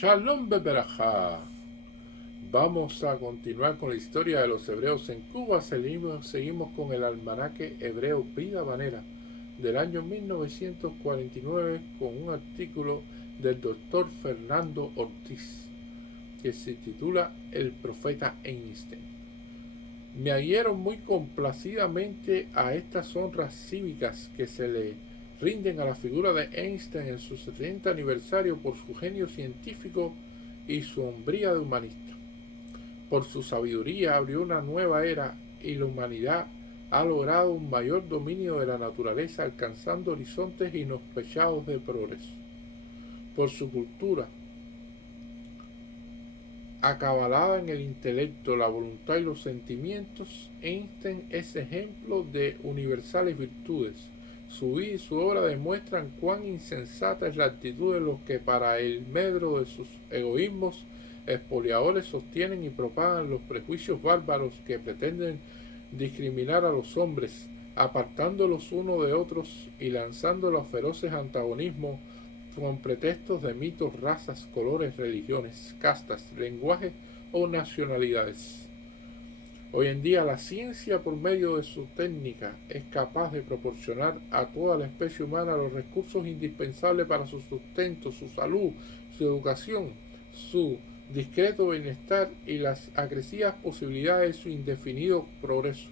Shalom Beberajá. Vamos a continuar con la historia de los hebreos en Cuba. Seguimos con el almanaque hebreo Vida Habanera del año 1949 con un artículo del doctor Fernando Ortiz que se titula El profeta Einstein. Me adhieron muy complacidamente a estas honras cívicas que se le rinden a la figura de Einstein en su 70 aniversario por su genio científico y su hombría de humanista. Por su sabiduría abrió una nueva era y la humanidad ha logrado un mayor dominio de la naturaleza, alcanzando horizontes inhospechados de progreso. Por su cultura, acabalada en el intelecto, la voluntad y los sentimientos, Einstein es ejemplo de universales virtudes. Su vida y su obra demuestran cuán insensata es la actitud de los que para el medro de sus egoísmos expoliadores sostienen y propagan los prejuicios bárbaros que pretenden discriminar a los hombres, apartándolos unos de otros y lanzándolos a feroces antagonismos con pretextos de mitos, razas, colores, religiones, castas, lenguajes o nacionalidades. Hoy en día la ciencia, por medio de su técnica, es capaz de proporcionar a toda la especie humana los recursos indispensables para su sustento, su salud, su educación, su discreto bienestar y las agresivas posibilidades de su indefinido progreso.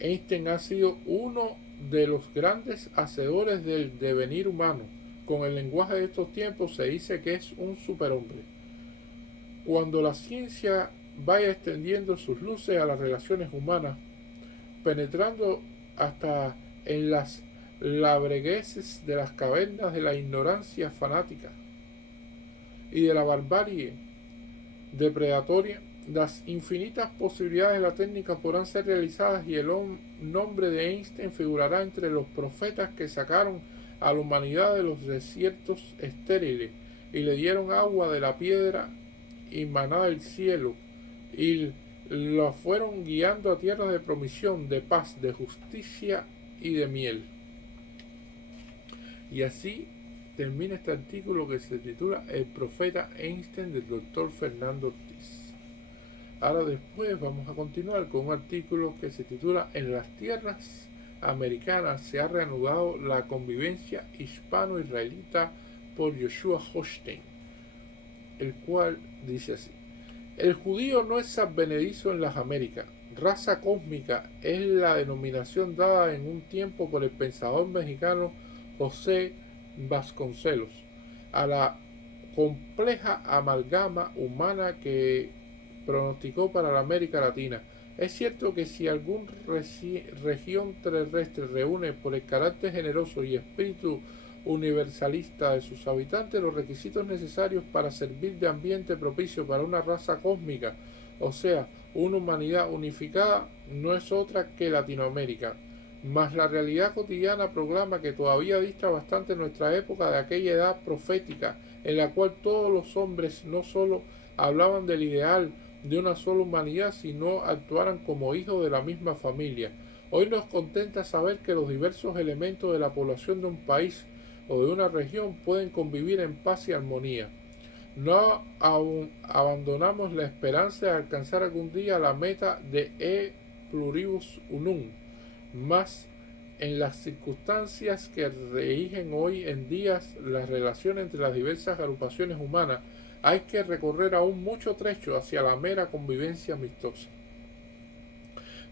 Einstein ha sido uno de los grandes hacedores del devenir humano. Con el lenguaje de estos tiempos se dice que es un superhombre. Cuando la ciencia vaya extendiendo sus luces a las relaciones humanas, penetrando hasta en las labregueces de las cavernas de la ignorancia fanática y de la barbarie depredatoria, las infinitas posibilidades de la técnica podrán ser realizadas y el nombre de Einstein figurará entre los profetas que sacaron a la humanidad de los desiertos estériles y le dieron agua de la piedra y maná del cielo y lo fueron guiando a tierras de promisión, de paz, de justicia y de miel. Y así termina este artículo que se titula El profeta Einstein del doctor Fernando Ortiz. Ahora después vamos a continuar con un artículo que se titula En las tierras americanas se ha reanudado la convivencia hispano-israelita por Joshua Hochstein, el cual dice así: el judío no es advenedizo en las Américas. Raza cósmica es la denominación dada en un tiempo por el pensador mexicano José Vasconcelos a la compleja amalgama humana que pronosticó para la América Latina. Es cierto que si alguna región terrestre reúne por el carácter generoso y espíritu universalista de sus habitantes los requisitos necesarios para servir de ambiente propicio para una raza cósmica, o sea, una humanidad unificada, no es otra que Latinoamérica. Mas la realidad cotidiana proclama que todavía dista bastante nuestra época de aquella edad profética en la cual todos los hombres no solo hablaban del ideal de una sola humanidad, sino actuaran como hijos de la misma familia. Hoy nos contenta saber que los diversos elementos de la población de un país o de una región pueden convivir en paz y armonía. No abandonamos la esperanza de alcanzar algún día la meta de E pluribus unum, más en las circunstancias que rigen hoy en día las relaciones entre las diversas agrupaciones humanas, hay que recorrer aún mucho trecho hacia la mera convivencia amistosa.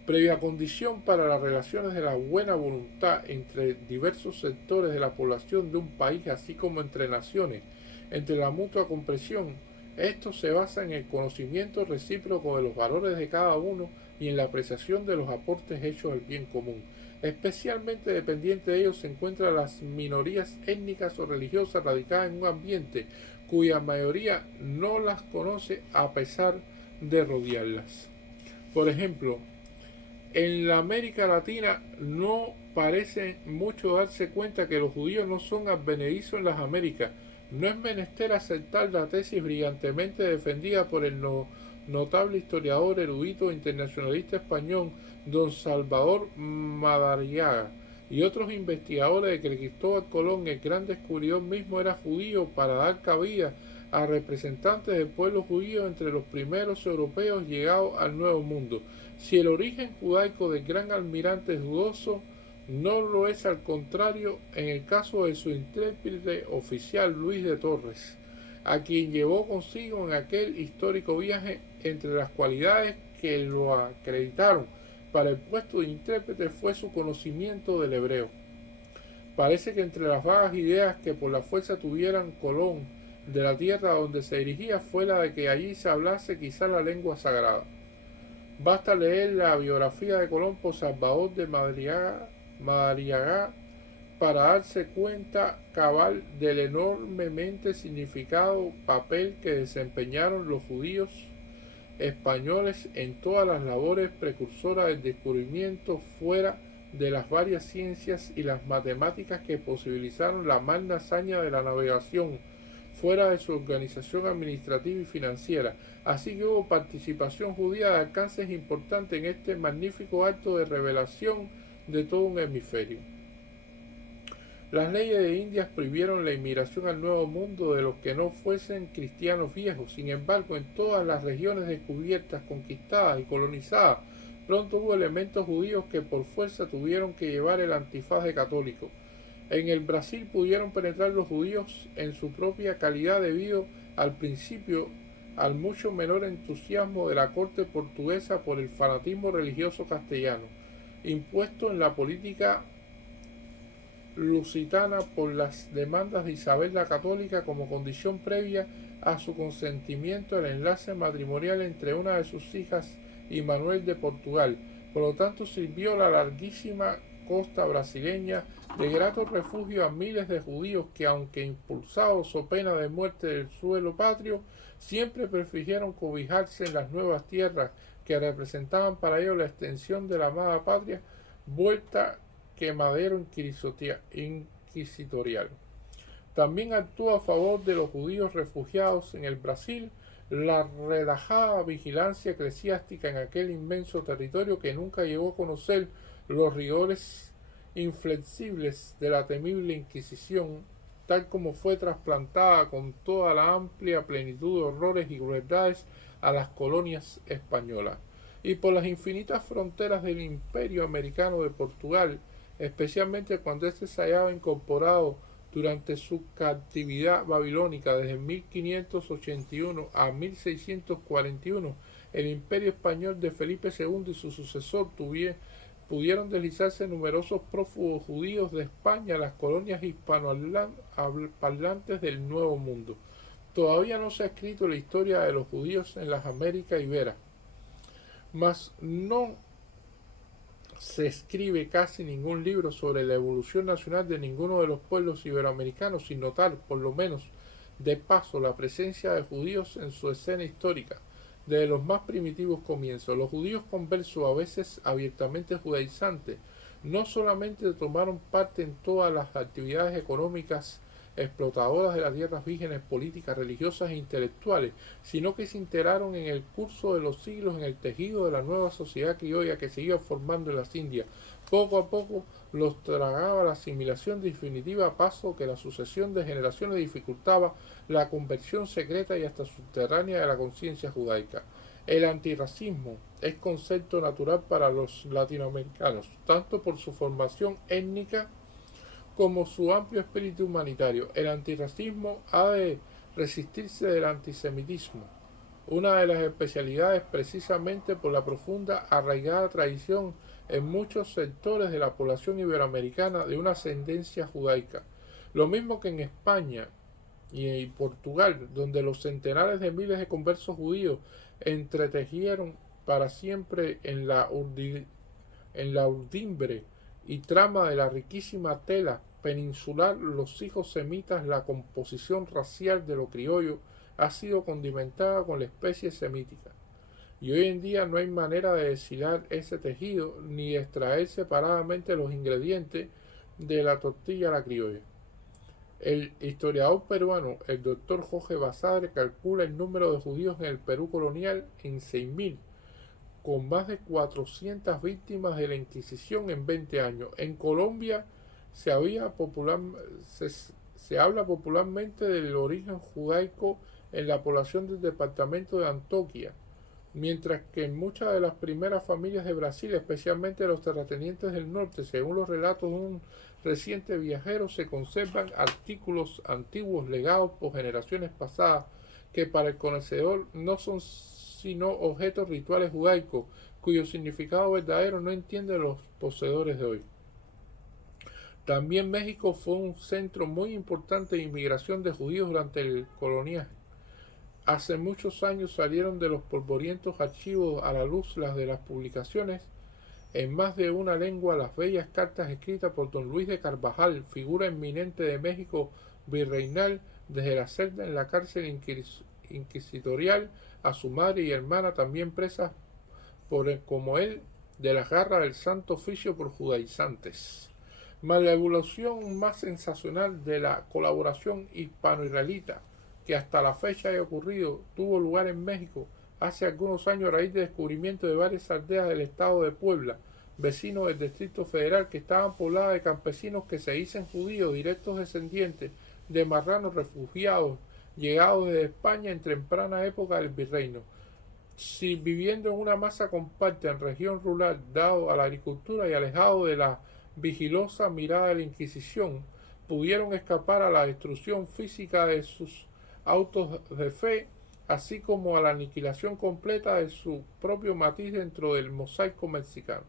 Previa condición para las relaciones de la buena voluntad entre diversos sectores de la población de un país, así como entre naciones, entre la mutua comprensión. Esto se basa en el conocimiento recíproco de los valores de cada uno y en la apreciación de los aportes hechos al bien común. Especialmente dependiente de ellos se encuentran las minorías étnicas o religiosas radicadas en un ambiente cuya mayoría no las conoce a pesar de rodearlas. Por ejemplo, en la América Latina no parece mucho darse cuenta que los judíos no son advenedizos en las Américas. No es menester aceptar la tesis brillantemente defendida por el notable historiador, erudito e internacionalista español don Salvador Madariaga y otros investigadores de que Cristóbal Colón, el gran descubridor mismo, era judío para dar cabida a representantes del pueblo judío entre los primeros europeos llegados al Nuevo Mundo. Si el origen judaico del gran almirante es dudoso, no lo es al contrario en el caso de su intérprete oficial Luis de Torres, a quien llevó consigo en aquel histórico viaje. Entre las cualidades que lo acreditaron para el puesto de intérprete fue su conocimiento del hebreo. Parece que entre las vagas ideas que por la fuerza tuvieran Colón de la tierra donde se dirigía fue la de que allí se hablase quizá la lengua sagrada. Basta leer la biografía de Colón por Salvador de Madariaga para darse cuenta cabal del enormemente significado papel que desempeñaron los judíos españoles en todas las labores precursoras del descubrimiento fuera de las varias ciencias y las matemáticas que posibilitaron la magna hazaña de la navegación, fuera de su organización administrativa y financiera. Así que hubo participación judía de alcances importantes en este magnífico acto de revelación de todo un hemisferio. Las leyes de Indias prohibieron la inmigración al Nuevo Mundo de los que no fuesen cristianos viejos. Sin embargo, en todas las regiones descubiertas, conquistadas y colonizadas, pronto hubo elementos judíos que por fuerza tuvieron que llevar el antifaz de católico. En el Brasil pudieron penetrar los judíos en su propia calidad debido al principio al mucho menor entusiasmo de la corte portuguesa por el fanatismo religioso castellano, impuesto en la política lusitana por las demandas de Isabel la Católica como condición previa a su consentimiento al enlace matrimonial entre una de sus hijas y Manuel de Portugal. Por lo tanto, sirvió la larguísima costa brasileña de grato refugio a miles de judíos que, aunque impulsados o pena de muerte del suelo patrio, siempre prefirieron cobijarse en las nuevas tierras que representaban para ellos la extensión de la amada patria vuelta quemadero inquisitorial. También actuó a favor de los judíos refugiados en el Brasil la relajada vigilancia eclesiástica en aquel inmenso territorio que nunca llegó a conocer los rigores inflexibles de la temible Inquisición, tal como fue trasplantada con toda la amplia plenitud de horrores y crueldades a las colonias españolas, y por las infinitas fronteras del Imperio Americano de Portugal, especialmente cuando éste se hallaba incorporado durante su cautividad babilónica desde 1581 a 1641, el Imperio Español de Felipe II y su sucesor pudieron deslizarse numerosos prófugos judíos de España a las colonias hispanoparlantes del Nuevo Mundo. Todavía no se ha escrito la historia de los judíos en las Américas Iberas, mas no se escribe casi ningún libro sobre la evolución nacional de ninguno de los pueblos iberoamericanos sin notar, por lo menos de paso, la presencia de judíos en su escena histórica. Desde los más primitivos comienzos, los judíos conversos, a veces abiertamente judaizantes, no solamente tomaron parte en todas las actividades económicas explotadoras de las tierras vírgenes, políticas, religiosas e intelectuales, sino que se integraron en el curso de los siglos en el tejido de la nueva sociedad criolla que se iba formando en las Indias. Poco a poco los tragaba la asimilación definitiva, a paso que la sucesión de generaciones dificultaba la conversión secreta y hasta subterránea de la conciencia judaica. El antirracismo es concepto natural para los latinoamericanos, tanto por su formación étnica como su amplio espíritu humanitario. El antirracismo ha de resistirse del antisemitismo, una de las especialidades precisamente por la profunda arraigada tradición en muchos sectores de la población iberoamericana de una ascendencia judaica. Lo mismo que en España y Portugal, donde los centenares de miles de conversos judíos entretejieron para siempre en la urdimbre y trama de la riquísima tela peninsular los hijos semitas, la composición racial de lo criollo ha sido condimentada con la especie semítica. Y hoy en día no hay manera de deshilar ese tejido ni extraer separadamente los ingredientes de la tortilla a la criolla. El historiador peruano, el doctor Jorge Basadre, calcula el número de judíos en el Perú colonial en 6.000, con más de 400 víctimas de la Inquisición en 20 años. En Colombia se habla popularmente del origen judaico en la población del departamento de Antioquia, mientras que en muchas de las primeras familias de Brasil, especialmente los terratenientes del norte, según los relatos de un reciente viajero, se conservan artículos antiguos legados por generaciones pasadas que para el conocedor no son sino objetos rituales judaicos cuyo significado verdadero no entienden los poseedores de hoy. También México fue un centro muy importante de inmigración de judíos durante el coloniaje. Hace muchos años salieron de los polvorientos archivos a la luz las de las publicaciones en más de una lengua las bellas cartas escritas por don Luis de Carvajal, figura eminente de México virreinal, desde la celda en la cárcel inquisitorial a su madre y hermana también presas como él de las garras del Santo Oficio por judaizantes. Mas la evolución más sensacional de la colaboración hispano-israelita que hasta la fecha haya ocurrido tuvo lugar en México hace algunos años a raíz del descubrimiento de varias aldeas del estado de Puebla, vecinos del Distrito Federal, que estaban pobladas de campesinos que se dicen judíos, directos descendientes de marranos refugiados llegados desde España en temprana época del virreino. Si viviendo en una masa compacta en región rural, dado a la agricultura y alejado de la vigilosa mirada de la Inquisición, pudieron escapar a la destrucción física de sus autos de fe, así como a la aniquilación completa de su propio matiz dentro del mosaico mexicano.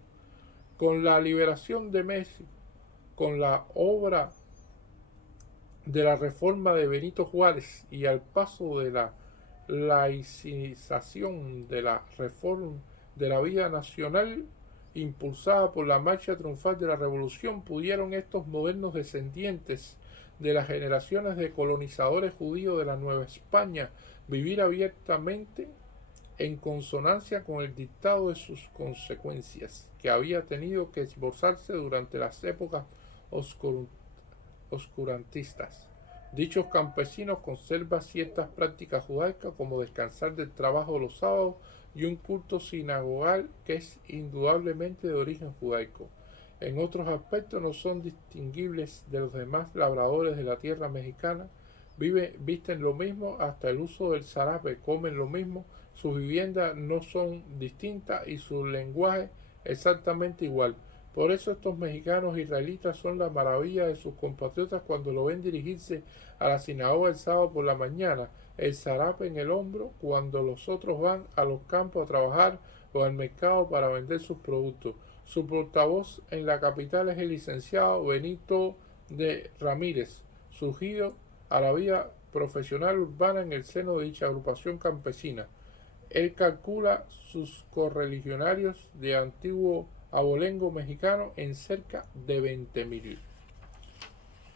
Con la liberación de México, con la obra de la reforma de Benito Juárez y al paso de la laicización de la reforma de la vida nacional impulsada por la marcha triunfal de la revolución, pudieron estos modernos descendientes de las generaciones de colonizadores judíos de la Nueva España vivir abiertamente en consonancia con el dictado de sus consecuencias, que había tenido que esforzarse durante las épocas oscurantistas. Dichos campesinos conservan ciertas prácticas judaicas como descansar del trabajo los sábados y un culto sinagogal que es indudablemente de origen judaico. En otros aspectos no son distinguibles de los demás labradores de la tierra mexicana, visten lo mismo, hasta el uso del zarape, comen lo mismo, sus viviendas no son distintas y su lenguaje exactamente igual. Por eso estos mexicanos israelitas son la maravilla de sus compatriotas cuando lo ven dirigirse a la sinagoga el sábado por la mañana, el zarape en el hombro, cuando los otros van a los campos a trabajar o al mercado para vender sus productos. Su portavoz en la capital es el licenciado Benito de Ramírez, surgido a la vida profesional urbana en el seno de dicha agrupación campesina. Él calcula sus correligionarios de antiguo abolengo mexicano en cerca de 20,000.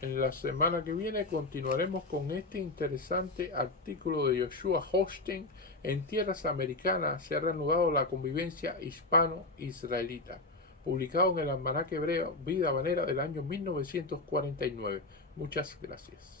En la semana que viene continuaremos con este interesante artículo de Joshua Hochstein. En tierras americanas se ha reanudado la convivencia hispano-israelita, publicado en el almanaque hebreo Vida Habanera del año 1949. Muchas gracias.